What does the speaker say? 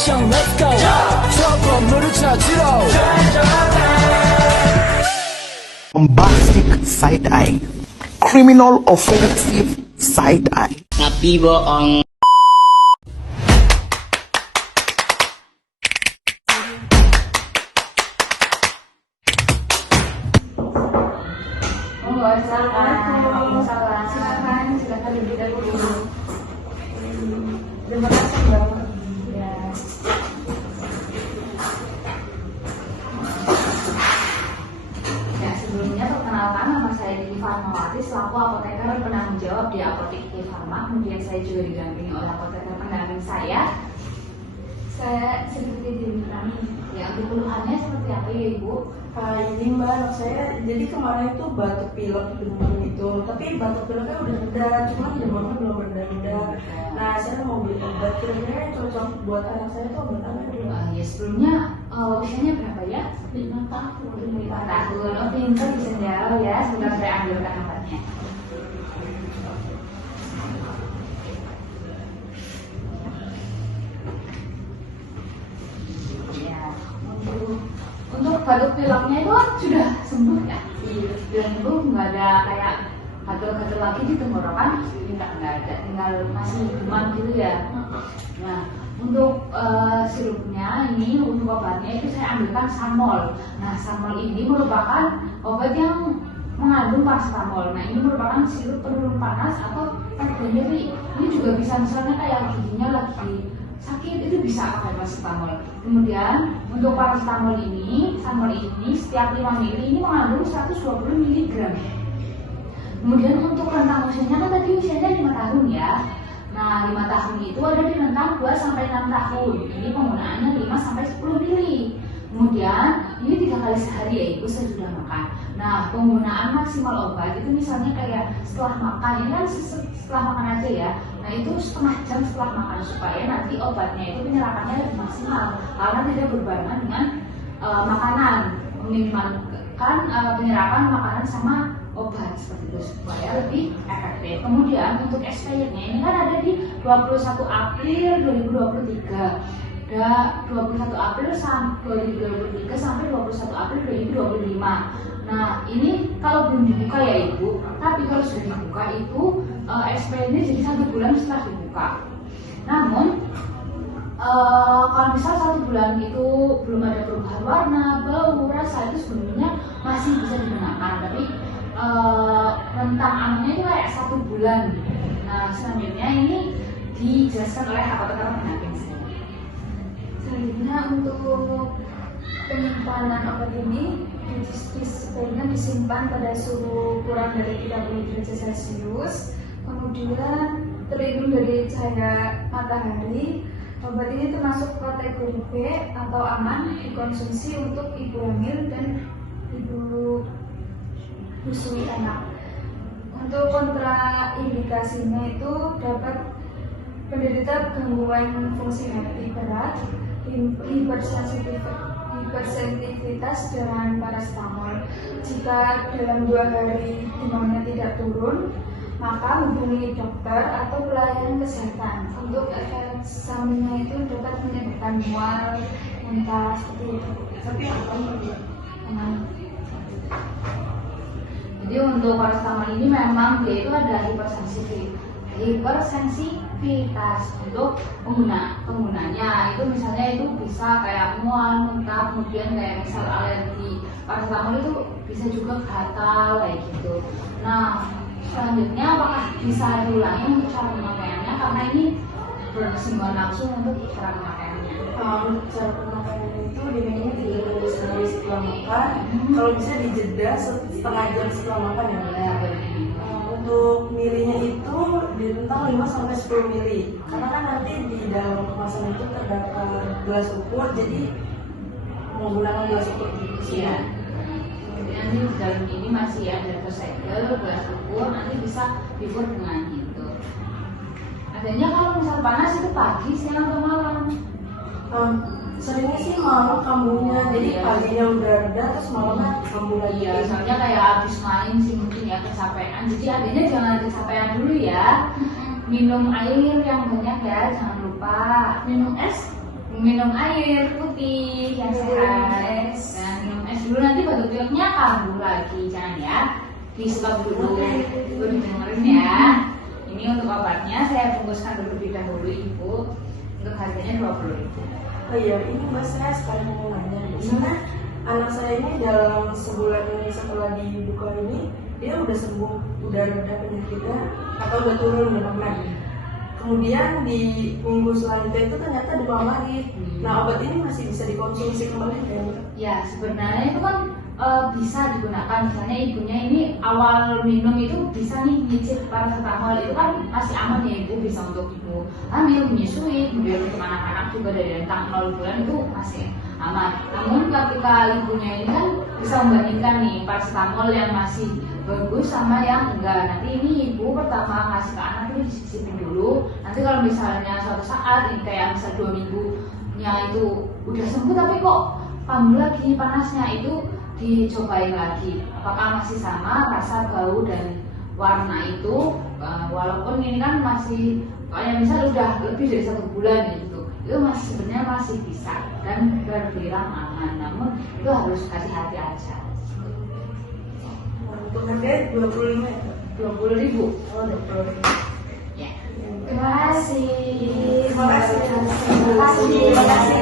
액션 let's go 저 건물을 찾으러 Bombastic side-eye, criminal offensive side-eye. Tapi bohong. Silakan duduk dulu. Terima kasih Mbak. Ya. Ya, sebelumnya perkenalkan, nama saya Dini Farmawati selaku apoteker penanggung jawab di Apotek Farma. Kemudian saya juga didampingi oleh apoteker pendamping saya seperti dibilang. Ya, untuk keluhannya seperti apa ya Ibu? Ini Mbak, anak saya jadi kemarin itu batuk pilek demam itu, tapi batuk pileknya udah reda, cuma demamnya belum reda-reda. Nah, saya mau beli obat kira-kira yang cocok buat anak saya itu obat apa dulu? Ya sebelumnya usianya berapa ya? 5 tahun. 5 tahun. Oh, pintar bisa jauh ya. Sebentar saya ambilkan obatnya. Ya, untuk batuk pileknya itu sudah sembuh ya? Iya. Sudah sembuh, nggak ada kayak gatal-gatal lagi di tenggorokan? Nggak ada, tinggal masih demam gitu ya. Nah, untuk sirupnya ini, untuk obatnya itu saya ambilkan Sanmol. Nah, Sanmol ini merupakan obat yang mengandung paracetamol. Nah, ini merupakan sirup penurun panas atau penurun nyeri. Ini juga bisa misalnya kayak giginya lagi sakit, itu bisa pakai paracetamol. Kemudian untuk paracetamol ini, Sanmol ini setiap 5 ml ini mengandung 120 mg. Kemudian untuk rentang usianya kan tadi usianya 5 tahun ya. Nah, 5 tahun itu ada di rentang 2 sampai 6 tahun. Ini penggunaannya 5 sampai 10 ml. Kemudian ini 3 kali sehari ya Ibu sesudah makan. Nah, penggunaan maksimal obat itu misalnya kayak setelah makan, ini kan setelah makan aja ya. Nah, itu setengah jam setelah makan supaya nanti obatnya itu penyerapannya lebih maksimal karena tidak berbarengan dengan makanan, meminimalkan penyerapan makanan sama obat seperti itu supaya lebih efektif. Kemudian untuk expirednya ini kan ada di 21 April 2023. Ada 21 April 2023 sampai 21 April 2025. Nah, ini kalau belum dibuka ya Ibu, tapi kalau sudah dibuka itu expirednya jadi 1 bulan setelah dibuka. Namun kalau misal 1 bulan itu belum ada perubahan warna, bau, rasa, itu sebenarnya masih bisa digunakan, tapi rentang amannya itu kayak 1 bulan. Nah, selanjutnya ini dijelaskan oleh apoteker pendamping saya. Selanjutnya untuk penyimpanan obat ini sebaiknya disimpan pada suhu kurang dari 30 derajat Celcius, kemudian terlindung dari cahaya matahari. Obat ini termasuk kategori B atau aman dikonsumsi untuk ibu hamil dan ibu menyusui anak. Untuk kontraindikasinya itu dapat penderita gangguan fungsi hati berat, hipersensitivitas dengan paracetamol. Jika dalam 2 hari demamnya tidak turun, maka hubungi dokter atau pelayan kesehatan. Untuk efek sampingnya itu dapat menyebabkan mual, muntah, seperti itu. Tapi apa Mbak? Jadi untuk paracetamol ini memang dia itu ada hipersensitivitas untuk penggunanya. Itu misalnya itu bisa kayak mual, muntah, kemudian kayak misal alergi paracetamol itu bisa juga gatal kayak gitu. Nah, selanjutnya apakah bisa diulangi untuk cara pemakaiannya, karena ini bersinggungan langsung untuk cara pemakaiannya. Untuk cara pemakaiannya itu diminumnya 3 kali sehari setelah makan. Kalau bisa dijeda setengah jam setelah makan ya Mbak. Untuk milinya itu di rentang 5 sampai 10 mili. Karena kan nanti di dalam kemasan itu terdapat gelas ukur, jadi menggunakan gelas ukur gitu sih ya. Kemudian di dalam ini masih ada recycle, gelas ukur, nanti bisa diukur dengan itu. Adanya kalau misal panas itu pagi, siang atau malam? Seringnya sih malam kambuhnya, jadi paginya udah reda terus malamnya kambuh lagi. Iya, soalnya kayak habis main sih mungkin ya kecapean. Jadi adanya jangan kecapean dulu ya. Minum air yang banyak ya, jangan lupa. Minum es? minum air putih yang sehat. Dan minum es dulu, nanti batuk pileknya kambuh lagi, jangan ya. Di stop dulu, didengerin ya. Ini untuk obatnya saya bungkuskan terlebih dahulu Ibu. Untuk harganya 20.000. Oh iya, ini Mbak saya sekali mau nanya. Misalnya anak saya ini dalam sebulan ini setelah dibuka ini dia udah sembuh, udah reda penyakitnya atau udah turun benar-benar. Kemudian di minggu selanjutnya itu ternyata demam lagi. Nah, obat ini masih bisa dikonsumsi kembali kan? Ya, sebenarnya itu kan bisa digunakan. Misalnya ibunya ini awal minum itu bisa nih nyicip paracetamol, itu kan masih aman ya Ibu, bisa untuk ibu hamil, menyusui, kemudian untuk anak-anak juga dari rentang 0 bulan itu masih aman. Namun ketika ibunya ini kan bisa membandingkan nih paracetamol yang masih bagus sama yang enggak. Nanti ini ibu pertama ngasih ke anak ini disisipin dulu. Nanti kalau misalnya suatu saat ini kayak misal 2 minggunya itu udah sembuh tapi kok kambuh lagi panasnya, itu dicobain lagi apakah masih sama rasa, bau dan warna itu, walaupun ini kan masih kayak misal udah lebih dari 1 bulan gitu, itu masih sebenarnya masih bisa dan terbilang aman, namun itu harus hati-hati aja. Untuk harga 25 ya? 20.000. Oh, 20.000. Ya. Terima kasih. Terima kasih. Terima kasih.